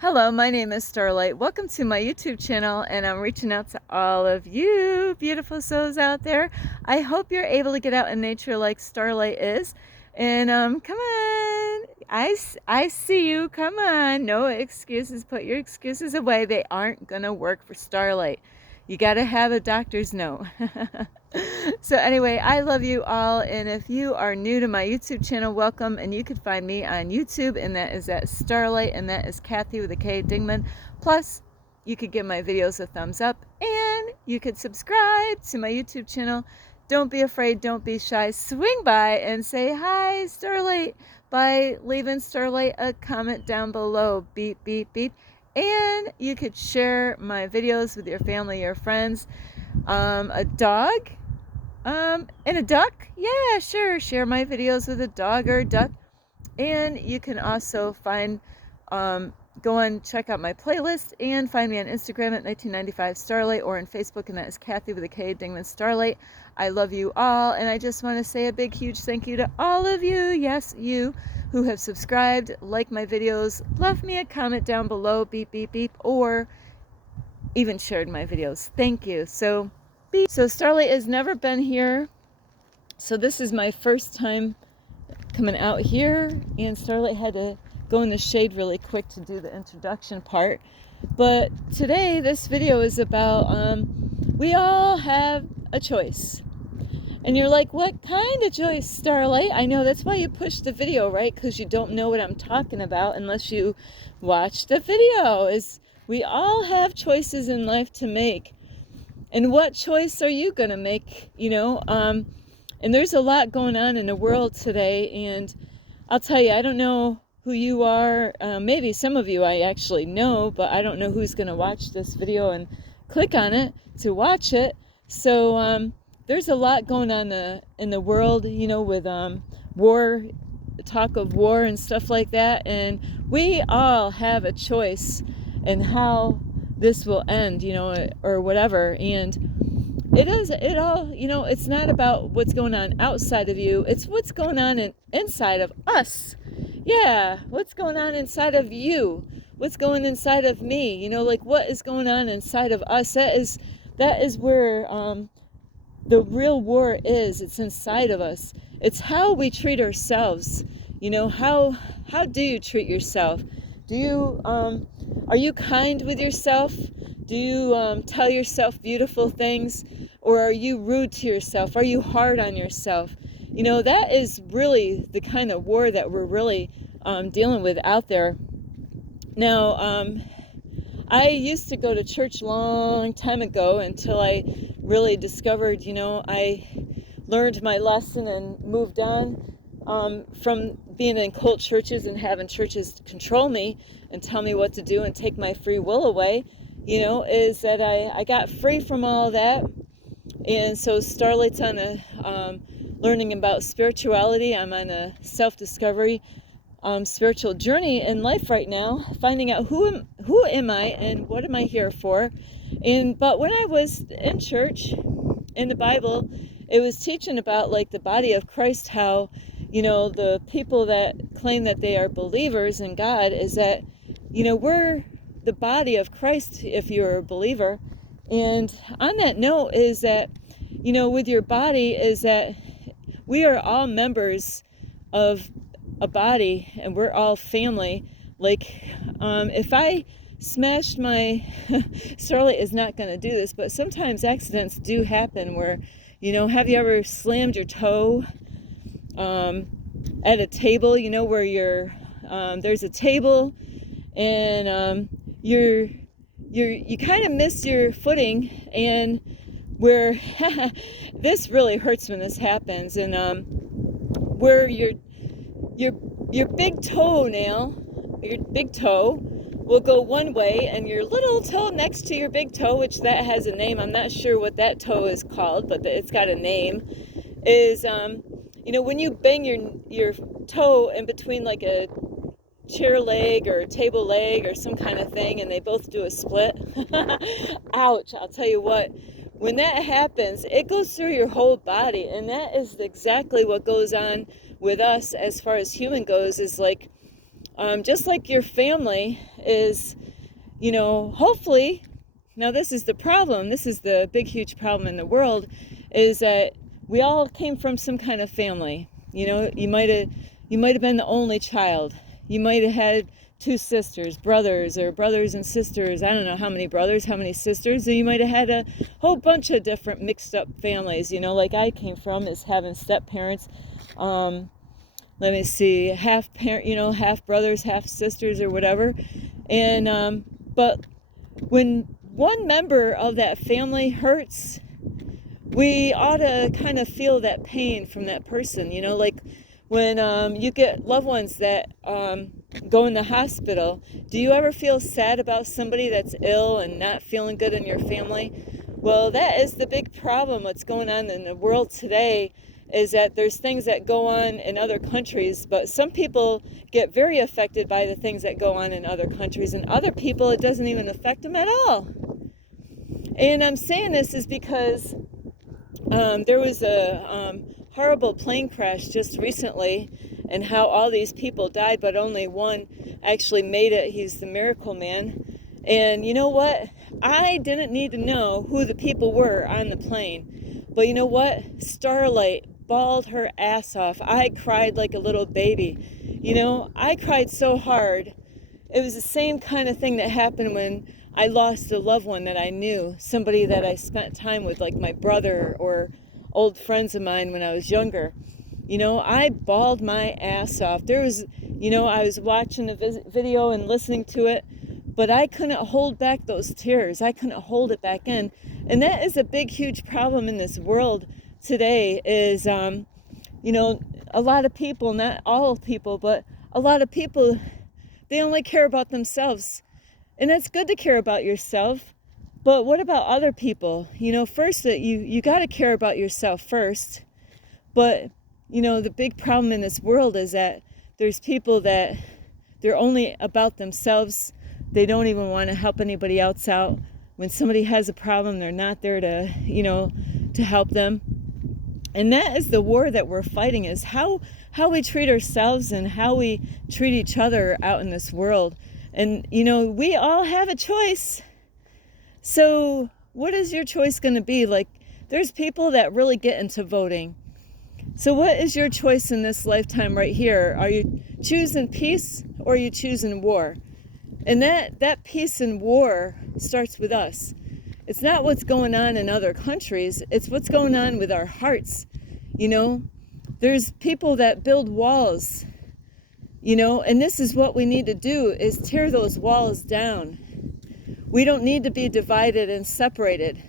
Hello, my name is Starlight. Welcome to my YouTube channel, and I'm reaching out to all of you beautiful souls out there. I hope you're able to get out in nature like Starlight is. And come on, I see you. Come on, no excuses. Put your excuses away. They aren't gonna work for Starlight. You gotta have a doctor's note. So anyway, I love you all, and if you are new to my YouTube channel, welcome. And you can find me on YouTube, and that is at Starlight, and that is Kathy with a K, Dingman. Plus, you could give my videos a thumbs up, and you could subscribe to my YouTube channel. Don't be afraid, don't be shy. Swing by and say hi, Starlight, by leaving Starlight a comment down below. Beep, beep, beep. And you could share my videos with your family, your friends. A dog and a duck? Yeah, sure. Share my videos with a dog or a duck. And you can also find, go and check out my playlist and find me on Instagram at 1995 Starlight or on Facebook, and that is Kathy with a K, Dingman Starlight. I love you all, and I just want to say a big, huge thank you to all of you, yes, you, who have subscribed, liked my videos, left me a comment down below, beep, beep, beep, or even shared my videos. Thank you. So Starlight has never been here, so this is my first time coming out here, and Starlight had to go in the shade really quick to do the introduction part. But today this video is about we all have a choice. And you're like, what kind of choice, Starlight? I know, that's why you push the video, right? Because you don't know what I'm talking about unless you watch the video. Is we all have choices in life to make. And what choice are you going to make, And there's a lot going on in the world today. And I'll tell you, I don't know who you are. Maybe some of you I actually know, but I don't know who's going to watch this video and click on it to watch it. So there's a lot going on in the world, with war, talk of war and stuff like that. And we all have a choice in how this will end, or whatever. And it's not about what's going on outside of you. It's what's going on inside of us. Yeah, what's going on inside of you? What's going inside of me? Like what is going on inside of us? That is where the real war is. It's inside of us. It's how we treat ourselves. How do you treat yourself? Do you are you kind with yourself? Do you tell yourself beautiful things? Or are you rude to yourself? Are you hard on yourself? That is really the kind of war that we're really dealing with out there. Now, I used to go to church long time ago until I really discovered, I learned my lesson and moved on from being in cult churches and having churches control me and tell me what to do and take my free will away, is that I got free from all that. And so Starlight's on a learning about spirituality. I'm on a self-discovery spiritual journey in life right now, finding out who am I and what am I here for. But when I was in church, in the Bible, it was teaching about like the body of Christ, how the people that claim that they are believers in God is that we're the body of Christ if you're a believer. And on that note is that with your body is that we are all members of a body and we're all family. Like if I smashed my Starlight is not going to do this, but sometimes accidents do happen where have you ever slammed your toe at a table, where you're there's a table and you kind of miss your footing, and where this really hurts when this happens, and where your big toenail, your big toe will go one way, and your little toe next to your big toe, which that has a name, I'm not sure what that toe is called, but it's got a name, is when you bang your toe in between like a chair leg or table leg or some kind of thing, and they both do a split. Ouch, I'll tell you what, when that happens, it goes through your whole body, and that is exactly what goes on with us as far as human goes, is like just like your family is, hopefully, now this is the problem, this is the big, huge problem in the world, is that we all came from some kind of family. You might have been the only child. You might have had two sisters, brothers, or brothers and sisters. I don't know how many brothers, how many sisters. And you might have had a whole bunch of different mixed up families, like I came from, is having step parents. Let me see, half parent, half brothers, half sisters, or whatever. And but when one member of that family hurts, we ought to kind of feel that pain from that person. Like when you get loved ones that go in the hospital, do you ever feel sad about somebody that's ill and not feeling good in your family? Well, that is the big problem. What's going on in the world today is that there's things that go on in other countries, but some people get very affected by the things that go on in other countries, and other people, it doesn't even affect them at all. And I'm saying this is because there was a horrible plane crash just recently, and how all these people died, but only one actually made it. He's the miracle man. And you know what? I didn't need to know who the people were on the plane. But you know what? Starlight bawled her ass off. I cried like a little baby. I cried so hard. It was the same kind of thing that happened when I lost a loved one that I knew, somebody that I spent time with, like my brother or old friends of mine when I was younger. I bawled my ass off. There was, I was watching a video and listening to it, but I couldn't hold back those tears. I couldn't hold it back in. And that is a big, huge problem in this world today is, a lot of people, not all people, but a lot of people, they only care about themselves. And it's good to care about yourself, but what about other people? First, that you got to care about yourself first. But, the big problem in this world is that there's people that they're only about themselves. They don't even want to help anybody else out. When somebody has a problem, they're not there to, to help them. And that is the war that we're fighting, is how we treat ourselves and how we treat each other out in this world. And, we all have a choice. So what is your choice going to be? Like, there's people that really get into voting. So what is your choice in this lifetime right here? Are you choosing peace or are you choosing war? And that peace and war starts with us. It's not what's going on in other countries. It's what's going on with our hearts. There's people that build walls, and this is what we need to do, is tear those walls down. We don't need to be divided and separated.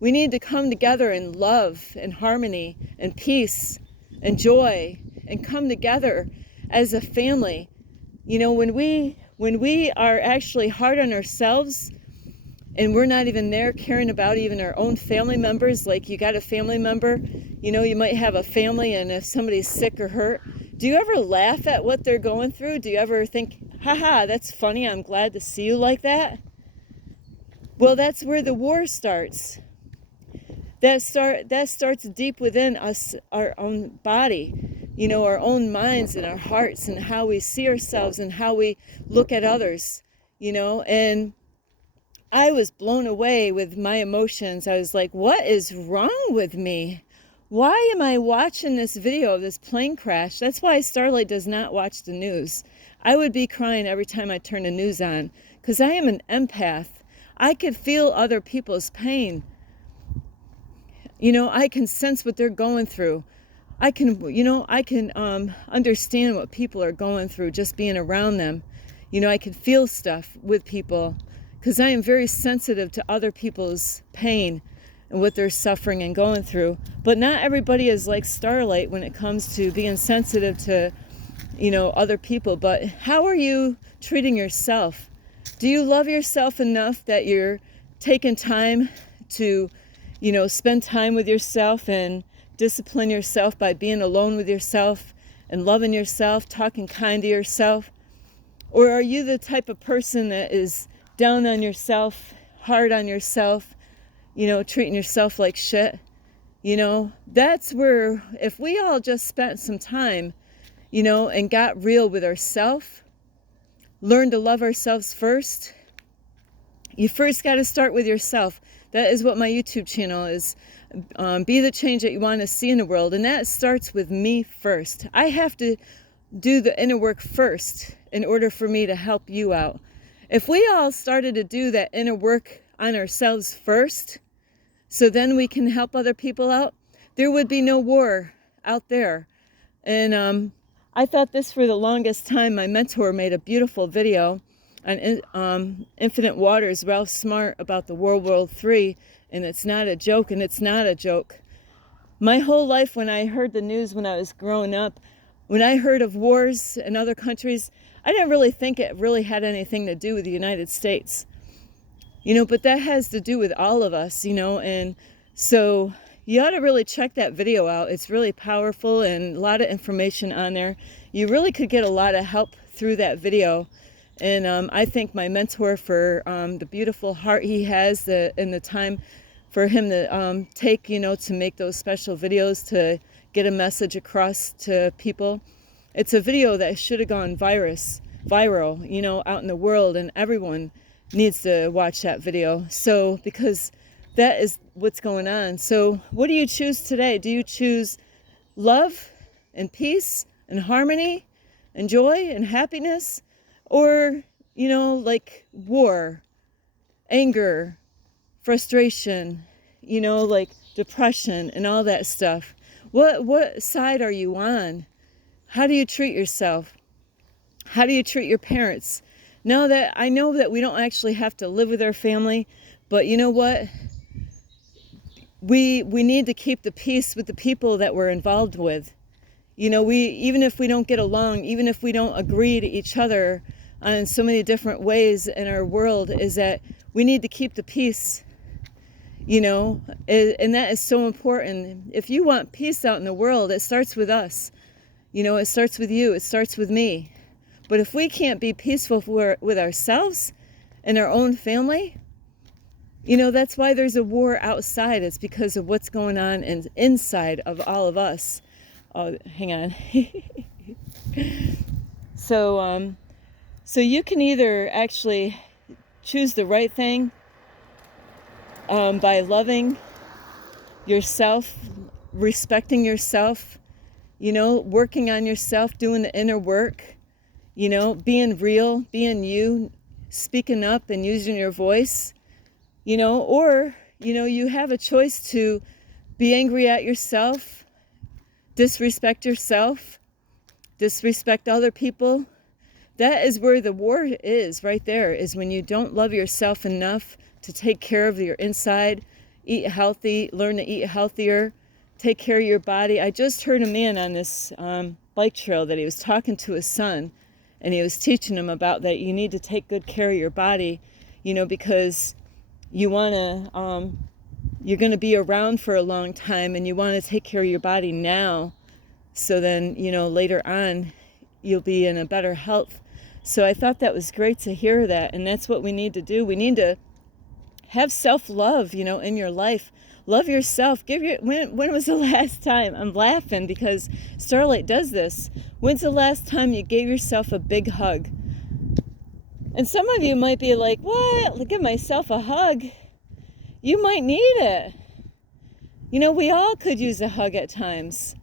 We need to come together in love and harmony and peace and joy and come together as a family. When we are actually hard on ourselves and we're not even there caring about even our own family members, like you got a family member, you might have a family, and if somebody's sick or hurt, do you ever laugh at what they're going through? Do you ever think, haha, that's funny, I'm glad to see you like that? Well, that's where the war starts. That starts deep within us, our own body, our own minds and our hearts, and how we see ourselves and how we look at others, and I was blown away with my emotions. I was like, what is wrong with me? Why am I watching this video of this plane crash? That's why Starlight does not watch the news. I would be crying every time I turn the news on, because I am an empath. I could feel other people's pain. I can sense what they're going through. I can understand what people are going through just being around them. I can feel stuff with people because I am very sensitive to other people's pain and what they're suffering and going through. But not everybody is like Starlight when it comes to being sensitive to, other people. But how are you treating yourself? Do you love yourself enough that you're taking time to spend time with yourself and discipline yourself by being alone with yourself and loving yourself, talking kind to yourself? Or are you the type of person that is down on yourself, hard on yourself, treating yourself like shit? That's where, if we all just spent some time, and got real with ourselves, learn to love ourselves first. You first got to start with yourself. That is what my YouTube channel is. Be the change that you want to see in the world. And that starts with me first. I have to do the inner work first in order for me to help you out. If we all started to do that inner work on ourselves first, so then we can help other people out, there would be no war out there. And I thought this for the longest time. My mentor made a beautiful video on Infinite Waters, Ralph Smart, about the World War III, and it's not a joke, and it's not a joke. My whole life, when I heard the news when I was growing up, when I heard of wars in other countries, I didn't really think it really had anything to do with the United States. But that has to do with all of us, and so you ought to really check that video out. It's really powerful and a lot of information on there. You really could get a lot of help through that video. And I thank my mentor for the beautiful heart he has and the time for him to take, to make those special videos to get a message across to people. It's a video that should have gone viral, out in the world, and everyone needs to watch that video. So, because that is what's going on. So, what do you choose today? Do you choose love and peace and harmony and joy and happiness? Or, like war, anger, frustration, like depression and all that stuff? What side are you on? How do you treat yourself? How do you treat your parents? Now that I know that we don't actually have to live with our family, but you know what? We need to keep the peace with the people that we're involved with. Even if we don't get along, even if we don't agree to each other on so many different ways in our world, is that we need to keep the peace. And that is so important. If you want peace out in the world, it starts with us. It starts with you. It starts with me. But if we can't be peaceful with ourselves and our own family, that's why there's a war outside. It's because of what's going on inside of all of us. Oh, hang on. So you can either actually choose the right thing by loving yourself, respecting yourself, working on yourself, doing the inner work, being real, being you, speaking up and using your voice, or, you have a choice to be angry at yourself, disrespect yourself, disrespect other people. That is where the war is, right there, is when you don't love yourself enough to take care of your inside, eat healthy, learn to eat healthier, take care of your body. I just heard a man on this bike trail that he was talking to his son, and he was teaching him about that you need to take good care of your body, because you want to, you're going to be around for a long time, and you want to take care of your body now, so then, later on, you'll be in a better health. So I thought that was great to hear that, and that's what we need to do. We need to have self-love, in your life. Love yourself. When was the last time? I'm laughing because Starlight does this. When's the last time you gave yourself a big hug? And some of you might be like, what? Give myself a hug? You might need it. We all could use a hug at times.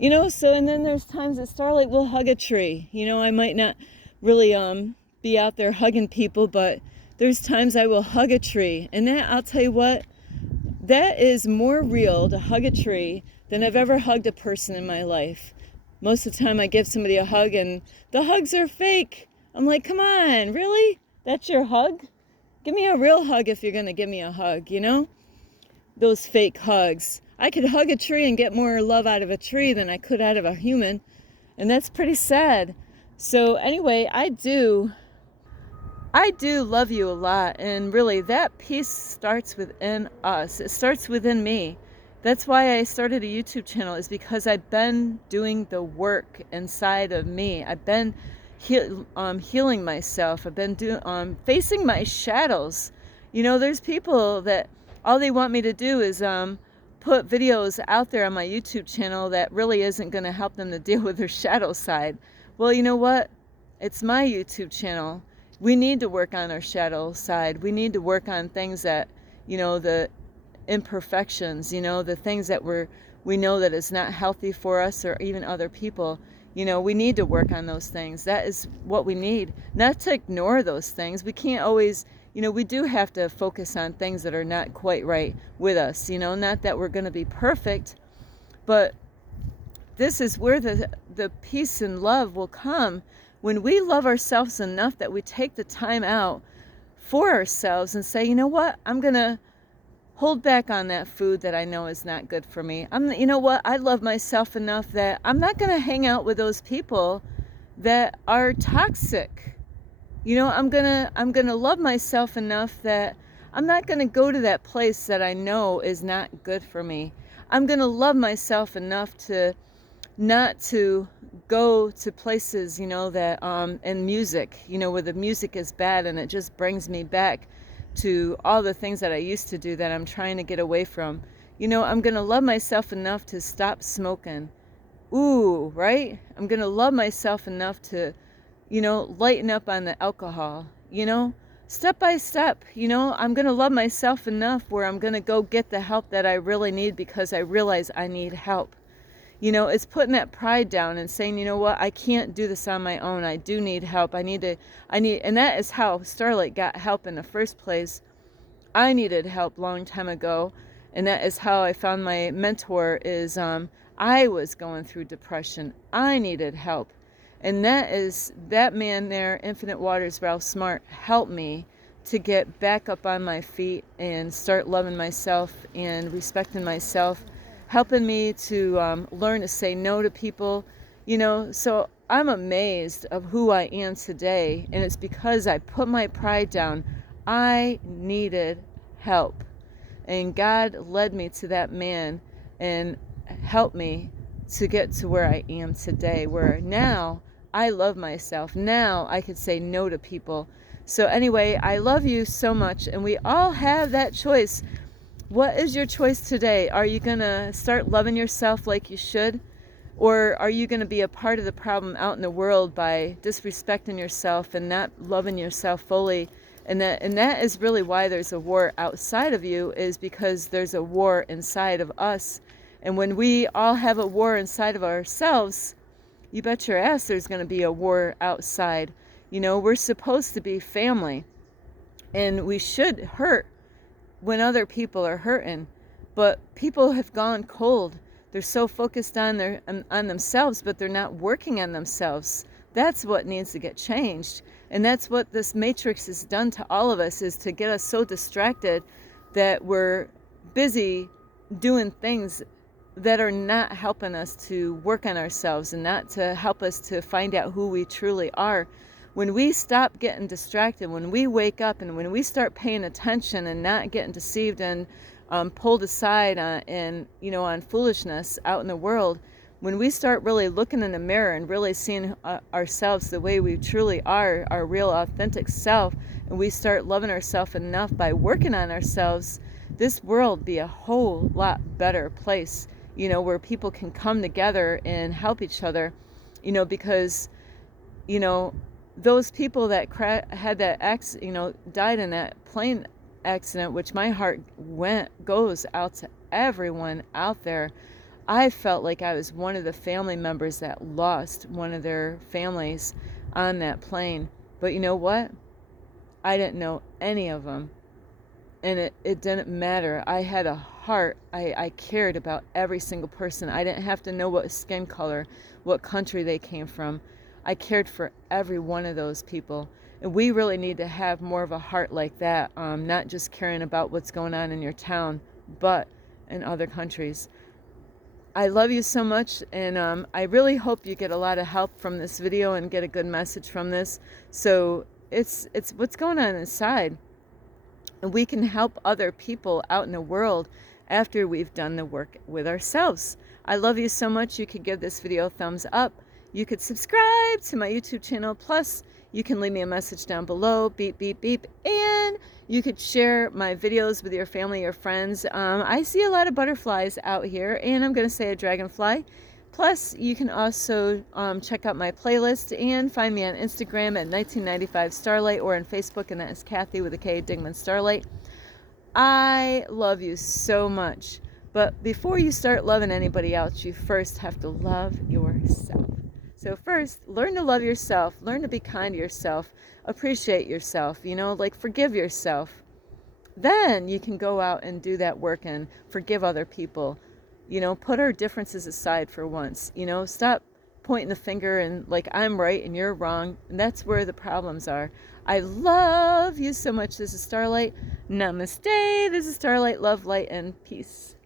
So, and then there's times that Starlight will hug a tree. I might not really be out there hugging people, but there's times I will hug a tree. And that, I'll tell you what, that is more real to hug a tree than I've ever hugged a person in my life. Most of the time I give somebody a hug and the hugs are fake. I'm like, come on, really? That's your hug? Give me a real hug if you're going to give me a hug, Those fake hugs. I could hug a tree and get more love out of a tree than I could out of a human. And that's pretty sad. So anyway, I do love you a lot. And really, that peace starts within us. It starts within me. That's why I started a YouTube channel, is because I've been doing the work inside of me. I've been healing myself. I've been facing my shadows. There's people that all they want me to do is put videos out there on my YouTube channel that really isn't going to help them to deal with their shadow side. Well, you know what? It's my YouTube channel. We need to work on our shadow side. We need to work on things that, the imperfections, the things that we know that is not healthy for us or even other people. We need to work on those things. That is what we need. Not to ignore those things. We can't always, we do have to focus on things that are not quite right with us. Not that we're going to be perfect, but this is where the peace and love will come when we love ourselves enough that we take the time out for ourselves and say, you know what, I'm going to hold back on that food that I know is not good for me. You know what, I love myself enough that I'm not going to hang out with those people that are toxic. I'm going to love myself enough that I'm not going to go to that place that I know is not good for me. I'm going to love myself enough to not to go to places, that and music, where the music is bad and it just brings me back to all the things that I used to do that I'm trying to get away from. I'm going to love myself enough to stop smoking. Ooh, right? I'm going to love myself enough to, lighten up on the alcohol, step by step. I'm going to love myself enough where I'm going to go get the help that I really need because I realize I need help. It's putting that pride down and saying, you know what, I can't do this on my own. I do need help. And that is how Starlight got help in the first place. I needed help long time ago. And that is how I found my mentor is, I was going through depression. I needed help. And that man there, Infinite Waters, Ralph Smart, helped me to get back up on my feet and start loving myself and respecting myself, helping me to learn to say no to people, so I'm amazed of who I am today, and it's because I put my pride down. I needed help, and God led me to that man and helped me to get to where I am today, where now I love myself. Now I could say no to people. So anyway, I love you so much, and we all have that choice. What is your choice today? Are you going to start loving yourself like you should? Or are you going to be a part of the problem out in the world by disrespecting yourself and not loving yourself fully? And that is really why there's a war outside of you, is because there's a war inside of us. And when we all have a war inside of ourselves, you bet your ass there's going to be a war outside. We're supposed to be family, and we should hurt when other people are hurting, but people have gone cold. They're so focused on themselves, but they're not working on themselves. That's what needs to get changed, and that's what this matrix has done to all of us, is to get us so distracted that we're busy doing things that are not helping us to work on ourselves and not to help us to find out who we truly are. When we stop getting distracted, when we wake up and when we start paying attention and not getting deceived and pulled aside on foolishness out in the world, when we start really looking in the mirror and really seeing ourselves the way we truly are, our real authentic self, and we start loving ourselves enough by working on ourselves, this world be a whole lot better place, where people can come together and help each other, because, those people that had that died in that plane accident, which my heart goes out to everyone out there. I felt like I was one of the family members that lost one of their families on that plane. But you know what? I didn't know any of them. And it didn't matter. I had a heart. I cared about every single person. I didn't have to know what skin color, what country they came from. I cared for every one of those people. And we really need to have more of a heart like that, not just caring about what's going on in your town, but in other countries. I love you so much, and I really hope you get a lot of help from this video and get a good message from this. So it's what's going on inside. And we can help other people out in the world after we've done the work with ourselves. I love you so much. You could give this video a thumbs up. You could subscribe to my YouTube channel. Plus, you can leave me a message down below, beep, beep, beep. And you could share my videos with your family or friends. I see a lot of butterflies out here, and I'm going to say a dragonfly. Plus, you can also check out my playlist and find me on Instagram at 1995 Starlight, or on Facebook, and that is Kathy with a K, Dingman Starlight. I love you so much. But before you start loving anybody else, you first have to love yourself. So first, learn to love yourself. Learn to be kind to yourself. Appreciate yourself. Like forgive yourself. Then you can go out and do that work and forgive other people. Put our differences aside for once. Stop pointing the finger and like I'm right and you're wrong. And that's where the problems are. I love you so much. This is Starlight. Namaste. This is Starlight. Love, light, and peace.